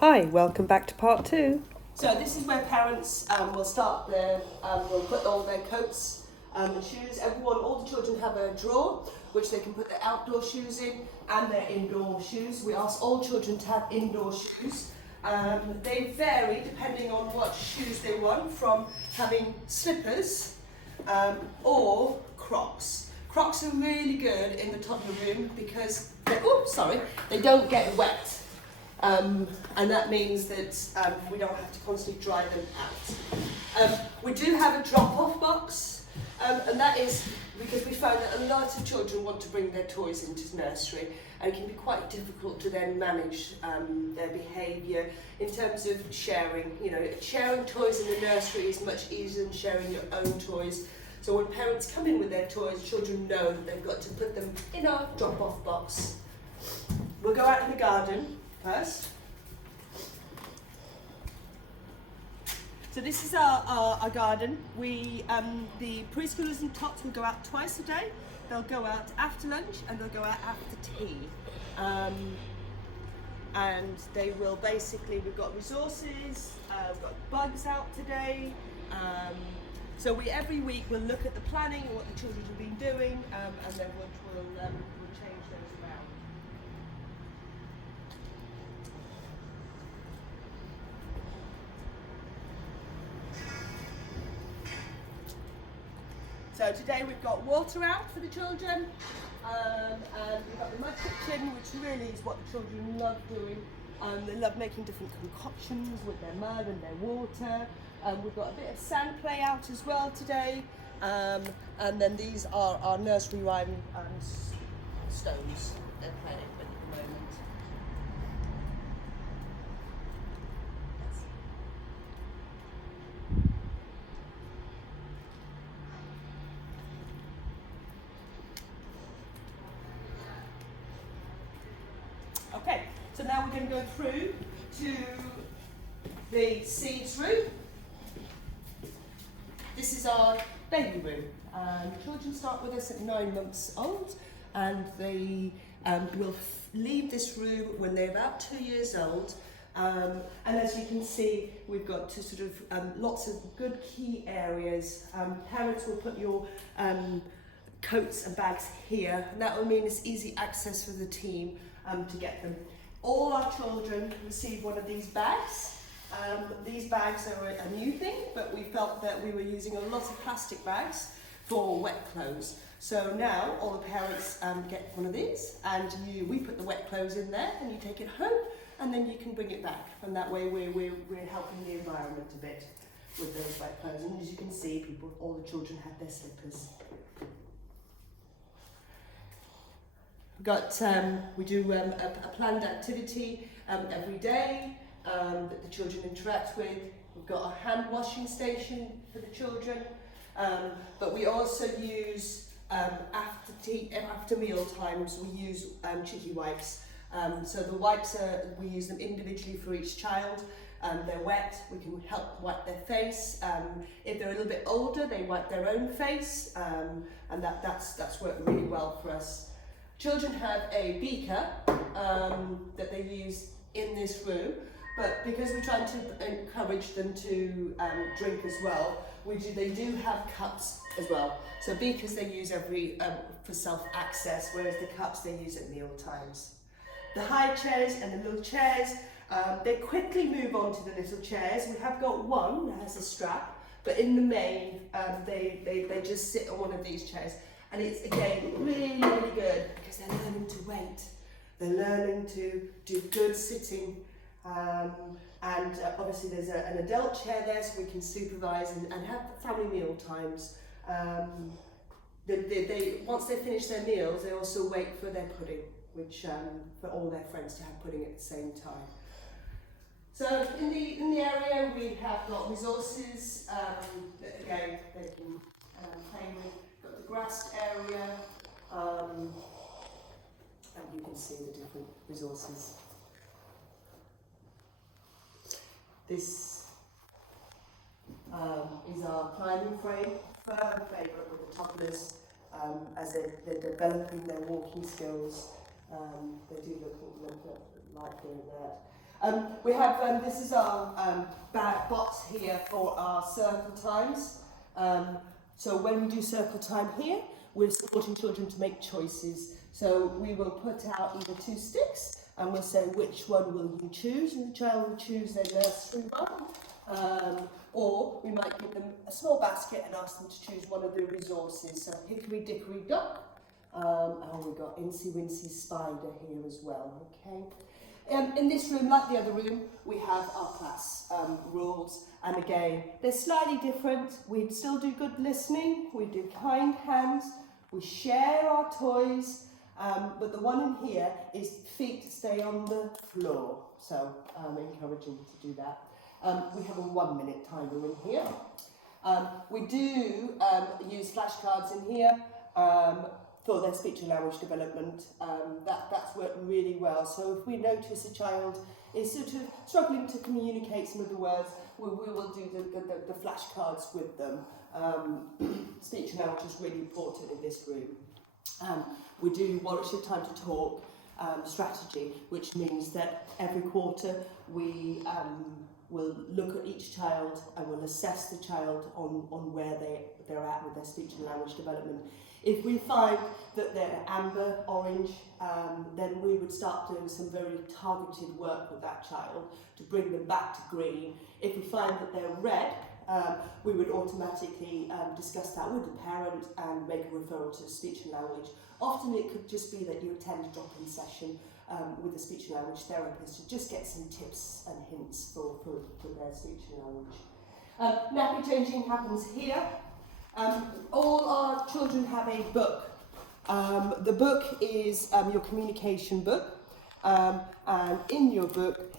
Hi, welcome back to part 2. So this is where parents will start their, will put all their coats and shoes. All the children have a drawer which they can put their outdoor shoes in and their indoor shoes. We ask all children to have indoor shoes. They vary depending on what shoes they want, from having slippers or Crocs. Crocs are really good in the toddler room because they don't get wet. And that means that we don't have to constantly dry them out. We do have a drop-off box, and that is because we find that a lot of children want to bring their toys into nursery, and it can be quite difficult to then manage their behaviour in terms of sharing. You know, sharing toys in the nursery is much easier than sharing your own toys. So when parents come in with their toys, children know that they've got to put them in our drop-off box. We'll go out in the garden first. So this is our garden. The preschoolers and tots will go out twice a day. They'll go out after lunch and they'll go out after tea. And they will basically, we've got resources, we've got bugs out today. So every week we'll look at the planning, what the children have been doing, and then we'll change those around. So today we've got water out for the children, and we've got the mud kitchen, which really is what the children love doing. They love making different concoctions with their mud and their water. We've got a bit of sand play out as well today, and then these are our nursery rhyme stones they're playing with at the moment. Okay, so now we're going to go through to the seeds room. This is our baby room. Children start with us at 9 months old, and they will leave this room when they're about 2 years old. And as you can see, we've got lots of good key areas. Parents will put your coats and bags here, and that will mean it's easy access for the team to get them. All our children receive one of these bags. These bags are a new thing, but we felt that we were using a lot of plastic bags for wet clothes. So now all the parents get one of these, and we put the wet clothes in there, and you take it home, and then you can bring it back. And that way we're helping the environment a bit with those wet clothes. And as you can see, all the children have their slippers. We do a planned activity every day that the children interact with. We've got a hand washing station for the children, but we also use after meal times we use cheeky wipes. So the wipes we use them individually for each child. They're wet, we can help wipe their face. If they're a little bit older, they wipe their own face, and that's worked really well for us. Children have a beaker that they use in this room, but because we're trying to encourage them to drink as well, they do have cups as well. So beakers they use for self-access, whereas the cups they use at meal times. The high chairs and the little chairs, they quickly move on to the little chairs. We have got one that has a strap, but in the main, they just sit on one of these chairs. And it's, again, really, really good because they're learning to wait. They're learning to do good sitting. Obviously there's an adult chair there so we can supervise and have family meal times. Once they finish their meals, they also wait for their pudding, which for all their friends to have pudding at the same time. So in the area we have got resources that again they can play with. Got the grassed area, and you can see the different resources. This is our climbing frame, firm favourite with the toddlers as they're developing their walking skills. They do look like doing that. We have, this is our box here for our circle times. So when we do circle time here, we're supporting children to make choices. So we will put out either 2 sticks and we'll say which one will you choose, and the child will choose their nursery one. Or we might give them a small basket and ask them to choose one of the resources. So hickory dickory dock, and we've got Incy Wincy Spider here as well, okay? In this room, like the other room, we have our class rules, and again, they're slightly different. We still do good listening, we do kind hands, we share our toys, but the one in here is feet stay on the floor, so I'm encouraging you to do that. We have a 1-minute timer in here. We do use flashcards in here for their speech and language development. That's worked really well. So if we notice a child is sort of struggling to communicate some of the words, we will do the flashcards with them. Speech and language is really important in this room. We do Warwickshire Time to Talk strategy, which means that every quarter we will look at each child and we'll assess the child on where they're at with their speech and language development. If we find that they're amber, orange, then we would start doing some very targeted work with that child to bring them back to green. If we find that they're red, we would automatically discuss that with the parent and make a referral to speech and language. Often it could just be that you attend a drop-in session with a speech and language therapist to just get some tips and hints for their speech and language. Nappy changing happens here. All our children have a book. The book is your communication book, and in your book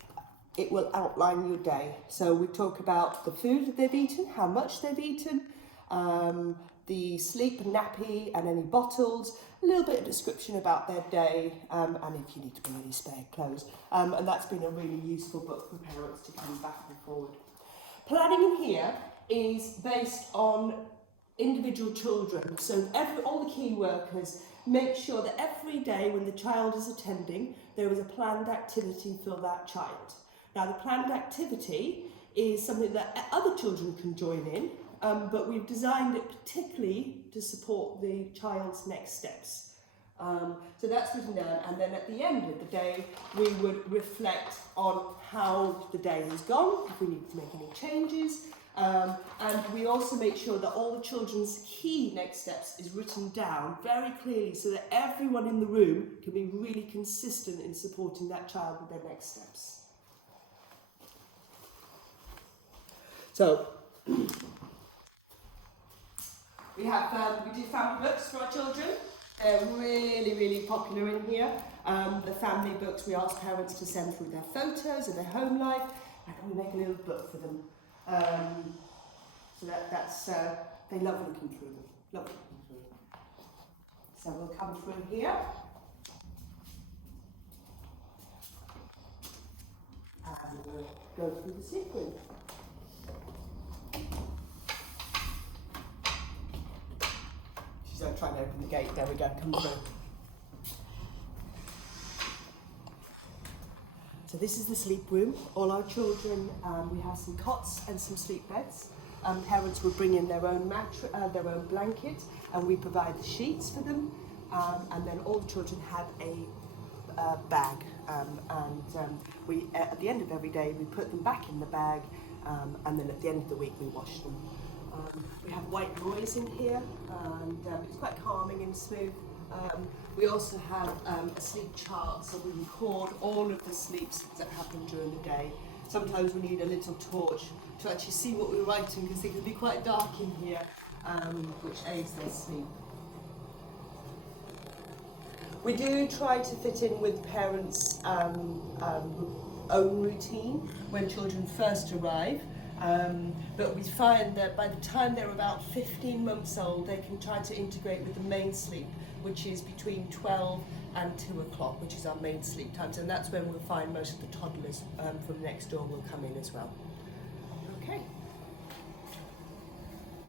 it will outline your day. So we talk about the food that they've eaten, how much they've eaten, the sleep, nappy and any bottles, a little bit of description about their day, and if you need to bring any spare clothes. And that's been a really useful book for parents to come back and forward. Planning in here is based on individual children. So all the key workers make sure that every day when the child is attending, there is a planned activity for that child. Now the planned activity is something that other children can join in, but we've designed it particularly to support the child's next steps. So that's written down, and then at the end of the day we would reflect on how the day has gone, if we need to make any changes, and we also make sure that all the children's key next steps is written down very clearly so that everyone in the room can be really consistent in supporting that child with their next steps. So we do family books for our children. They're really, really popular in here. The family books, we ask parents to send through their photos of their home life, and we make a little book for them. So that's they love looking through them. Love looking through them. So we'll come through here. And we'll go through the sleep room. She's trying to open the gate. There we go, come through. So this is the sleep room. All our children, we have some cots and some sleep beds. Parents will bring in their own their own blanket, and we provide the sheets for them. And then all the children have a bag, we at the end of every day we put them back in the bag, and then at the end of the week we wash them. We have white noise in here, and it's quite calming and smooth. We also have a sleep chart, so we record all of the sleeps that happen during the day. Sometimes we need a little torch to actually see what we're writing, because it can be quite dark in here, which aids their sleep. We do try to fit in with parents' own routine when children first arrive. But we find that by the time they're about 15 months old, they can try to integrate with the main sleep, which is between 12 and 2 o'clock, which is our main sleep times, and that's when we'll find most of the toddlers from next door will come in as well.